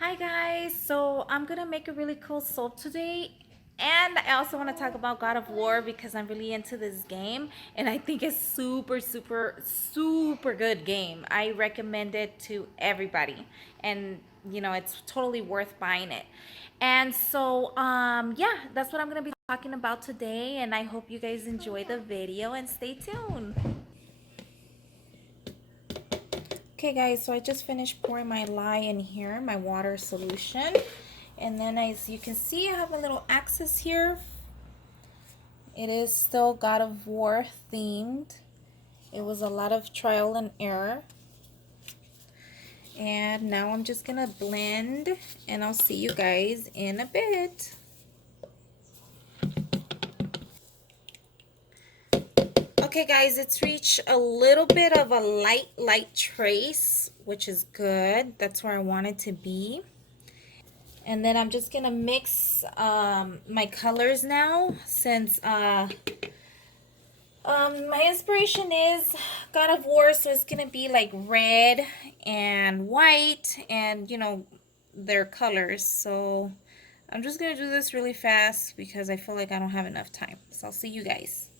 Hi guys, so I'm gonna make a really cool soap today, and I also want to talk about God of War because I'm really into this game and I think it's super good game. I recommend it to everybody, and it's totally worth buying it. And so yeah, that's what I'm gonna be talking about today, and I hope you guys enjoy the video and stay tuned. Okay guys, so I just finished pouring my lye in here, my water solution. And then as you can see, I have a little axis here. It is still God of War themed. It was a lot of trial and error. And now I'm just gonna blend and I'll see you guys in a bit. Okay guys, it's reached a little bit of a light trace, which is good. That's where I want it to be. And then I'm just gonna mix my colors now, since my inspiration is God of War, so it's gonna be like red and white, and their colors. So I'm just gonna do this really fast because I feel like I don't have enough time. So I'll see you guys.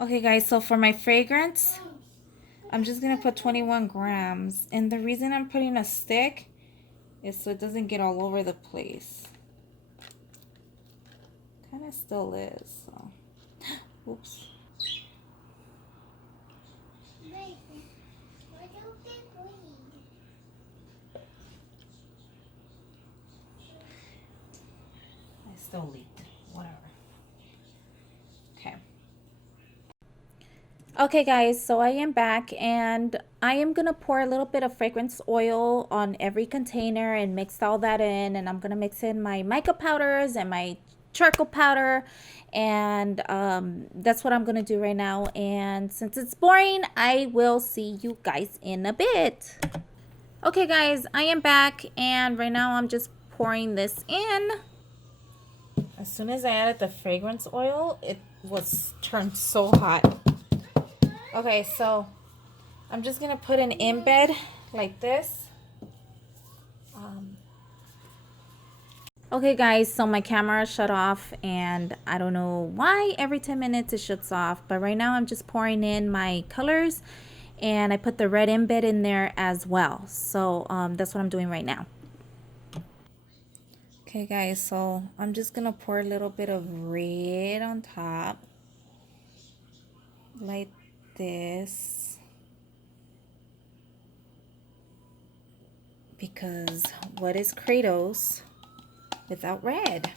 Okay guys, so for my fragrance, I'm just gonna put 21 grams, and the reason I'm putting a stick is so it doesn't get all over the place. Kind of still is, so oops. I still leaked. Whatever. Okay. Okay guys, so I am back and I am going to pour a little bit of fragrance oil on every container and mix all that in, and I'm going to mix in my mica powders and my charcoal powder, and that's what I'm going to do right now. And since it's boring, I will see you guys in a bit. Okay guys, I am back and right now I'm just pouring this in. As soon as I added the fragrance oil, it was turned so hot. Okay, so I'm just gonna put an embed like this. Okay guys, so my camera shut off and I don't know why every 10 minutes it shuts off, but right now I'm just pouring in my colors and I put the red embed in there as well. So that's what I'm doing right now. Okay guys, so I'm just gonna pour a little bit of red on top like this, because what is Krados without red?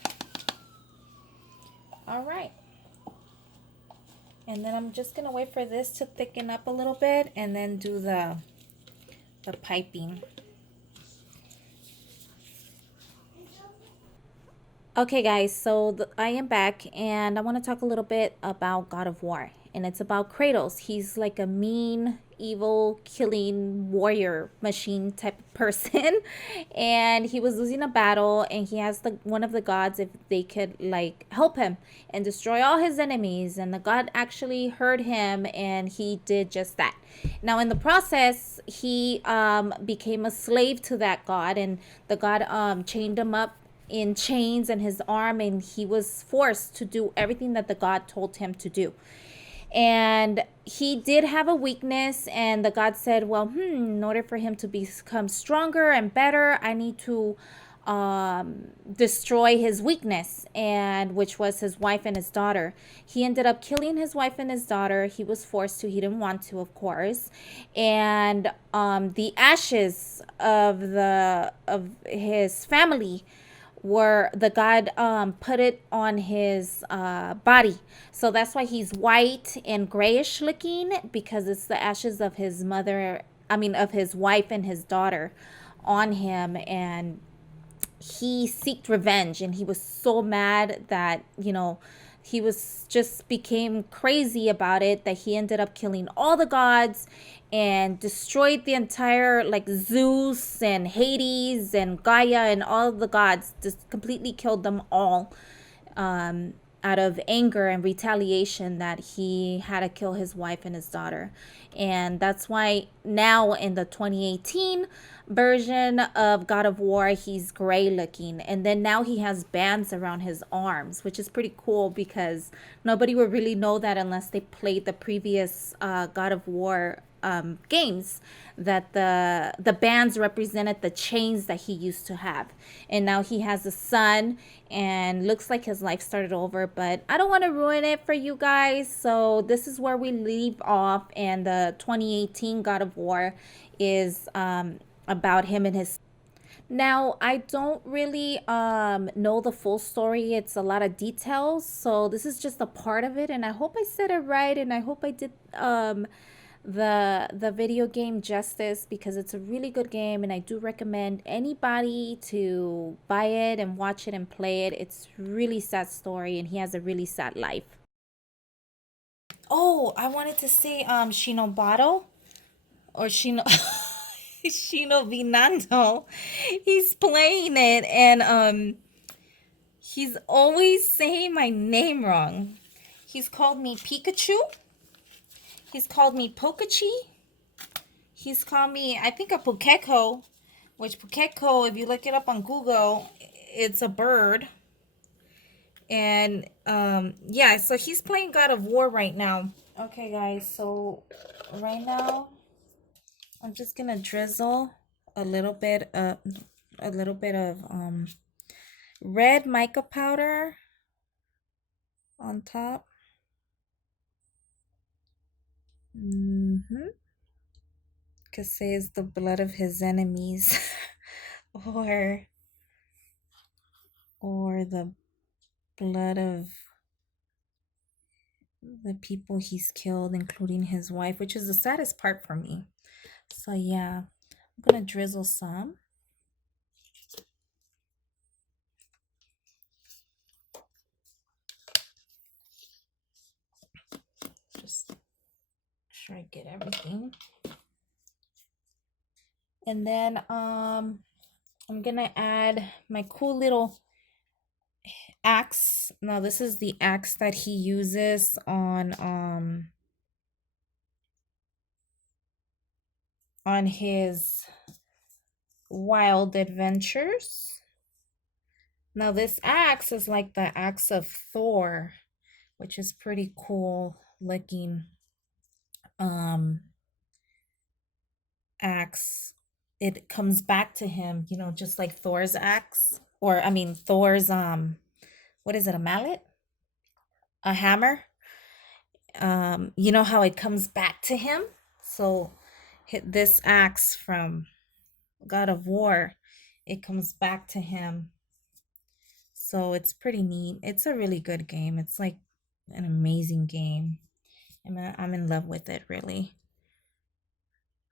All right, and then I'm just gonna wait for this to thicken up a little bit and then do the piping. Okay guys, so I am back and I want to talk a little bit about God of War, and it's about Kratos. He's like a mean, evil, killing warrior machine type of person and he was losing a battle, and he asked one of the gods if they could like help him and destroy all his enemies, and the god actually heard him and he did just that. Now in the process, he became a slave to that god, and the god chained him up in chains in his arm, and he was forced to do everything that the god told him to do. And he did have a weakness, and the god said, well, in order for him to become stronger and better, I need to destroy his weakness, and which was his wife and his daughter. He ended up killing his wife and his daughter. He was forced to. He didn't want to, of course. And the ashes of his family were the god put it on his body, so that's why he's white and grayish looking, because it's the ashes of his mother, of his wife and his daughter on him. And he seeked revenge, and he was so mad that he was just became crazy about it, that he ended up killing all the gods and destroyed the entire, like, Zeus and Hades and Gaia and all of the gods, just completely killed them all, out of anger and retaliation that he had to kill his wife and his daughter. And that's why now in the 2018, version of God of War, he's gray looking. And then now he has bands around his arms, which is pretty cool because nobody would really know that unless they played the previous God of War games, that the bands represented the chains that he used to have. And now he has a son and looks like his life started over, but I don't want to ruin it for you guys. So this is where we leave off, and the 2018 God of War is about him and his. Now, I don't really know the full story. It's a lot of details, so this is just a part of it, and I hope I said it right, and I hope I did the video game justice, because it's a really good game, and I do recommend anybody to buy it and watch it and play it. It's really sad story, and he has a really sad life. Oh, I wanted to say Shinobado or Shino Shinobinando. He's playing it, and he's always saying my name wrong. He's called me Pikachu. He's called me Pokachi. He's called me, I think, a Pukateeko, which Pukateeko, if you look it up on Google, it's a bird. And yeah, so he's playing God of War right now. Okay, guys, so right now I'm just gonna drizzle a little bit of red mica powder on top. Cause says the blood of his enemies, or the blood of the people he's killed, including his wife, which is the saddest part for me. So yeah, I'm gonna drizzle some. Just try to get everything. And then I'm gonna add my cool little axe. Now this is the axe that he uses on his wild adventures. Now this axe is like the axe of Thor, which is pretty cool looking axe. It comes back to him, just like Thor's axe, or I mean Thor's what is it, a mallet? A hammer? You know how it comes back to him? So hit this axe from God of War, it comes back to him. So it's pretty neat. It's a really good game. It's like an amazing game. I'm in love with it, really.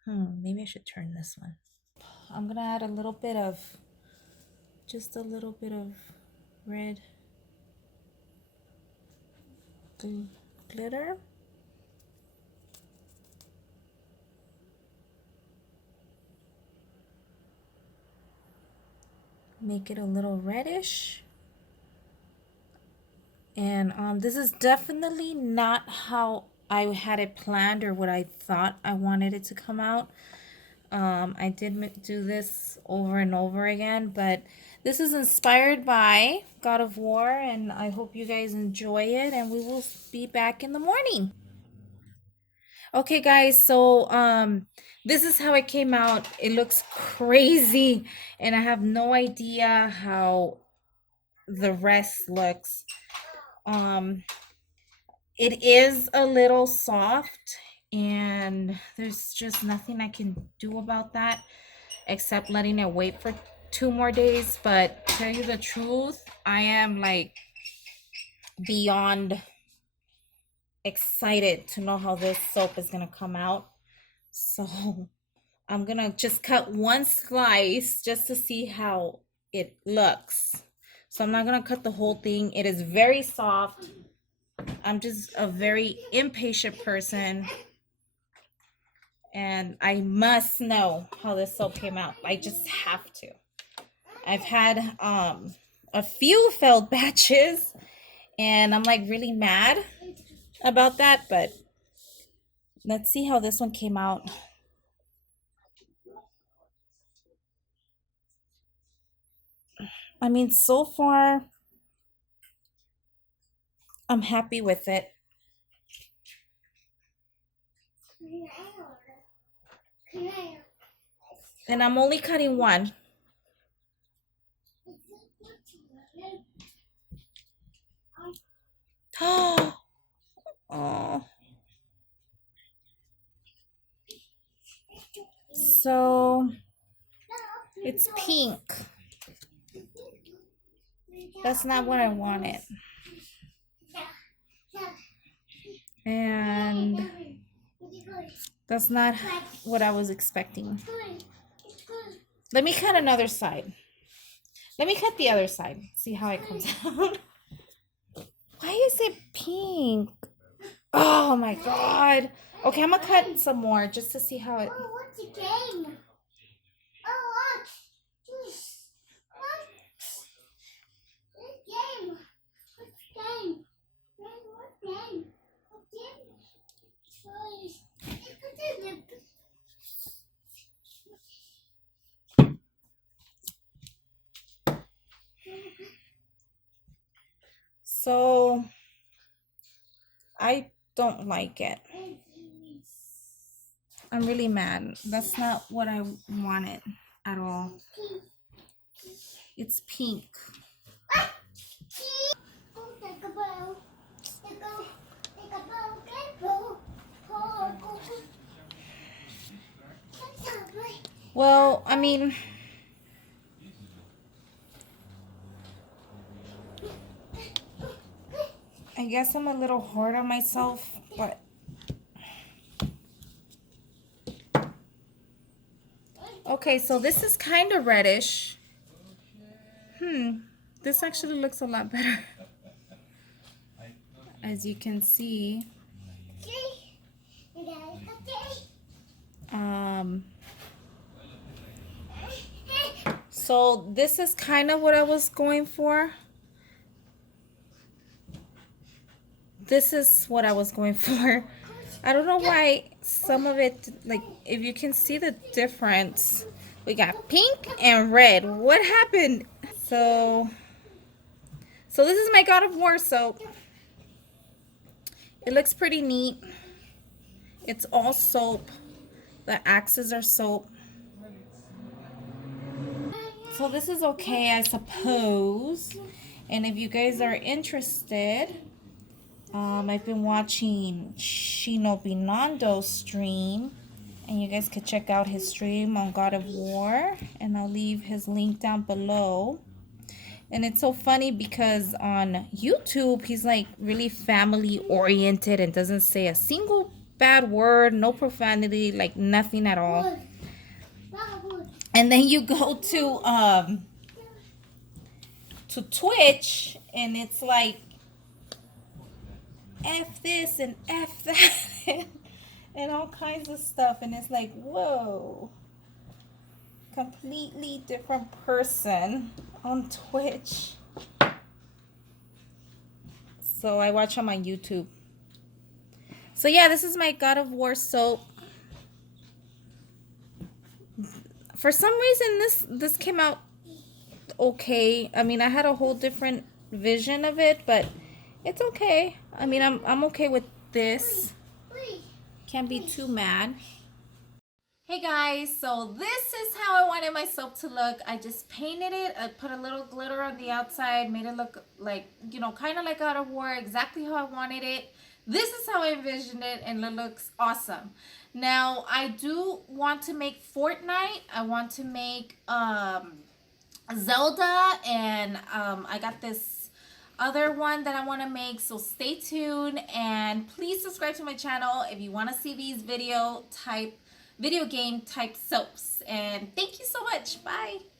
Maybe I should turn this one. I'm gonna add just a little bit of red glitter. Make it a little reddish. And this is definitely not how I had it planned or what I thought I wanted it to come out. I did do this over and over again, but this is inspired by God of War, and I hope you guys enjoy it, and we will be back in the morning. Okay, guys, so this is how it came out. It looks crazy, and I have no idea how the rest looks. Um, it is a little soft, and there's just nothing I can do about that except letting it wait for 2 more days. But tell you the truth, I am like beyond excited to know how this soap is gonna come out. So I'm gonna just cut one slice just to see how it looks. So I'm not gonna cut the whole thing. It is very soft. I'm just a very impatient person, and I must know how this soap came out. I just have to. I've had a few failed batches, and I'm like really mad about that, but let's see how this one came out. I mean, so far, I'm happy with it. And I'm only cutting one. Oh, so it's pink. That's not what I wanted. And that's not what I was expecting. Let me cut another side. Let me cut the other side. See how it comes out. Why is it pink? Oh my god. Okay, I'm gonna cut some more just to see how it. Oh, what's the game? Oh, look. This. What game? What game? What game? What game? So I don't like it. I'm really mad. That's not what I wanted at all. It's pink. Well, I mean, I guess I'm a little hard on myself, but okay, so this is kind of reddish. This actually looks a lot better. As you can see. So this is kind of what I was going for. This is what I was going for. I don't know why some of it, like, if you can see the difference, we got pink and red. What happened? So this is my God of War soap. It looks pretty neat. It's all soap. The axes are soap. So this is okay, I suppose. And if you guys are interested, I've been watching Shinobinando stream, and you guys could check out his stream on God of War, and I'll leave his link down below. And it's so funny because on YouTube, he's like really family oriented and doesn't say a single bad word, no profanity, like nothing at all. And then you go to Twitch, and it's like F this and F that and all kinds of stuff, and it's like, whoa, completely different person on Twitch. So I watch him on YouTube. So yeah, this is my God of War soap. For some reason this came out okay. I mean, I had a whole different vision of it, but it's okay. I mean, I'm okay with this. Can't be too mad. Hey guys, so this is how I wanted my soap to look. I just painted it. I put a little glitter on the outside, made it look like, you know, kind of like God of War, exactly how I wanted it. This is how I envisioned it, and it looks awesome. Now, I do want to make Fortnite. I want to make Zelda, and I got this other one that I want to make, so stay tuned, and please subscribe to my channel if you want to see these video game type soaps. And thank you so much. Bye.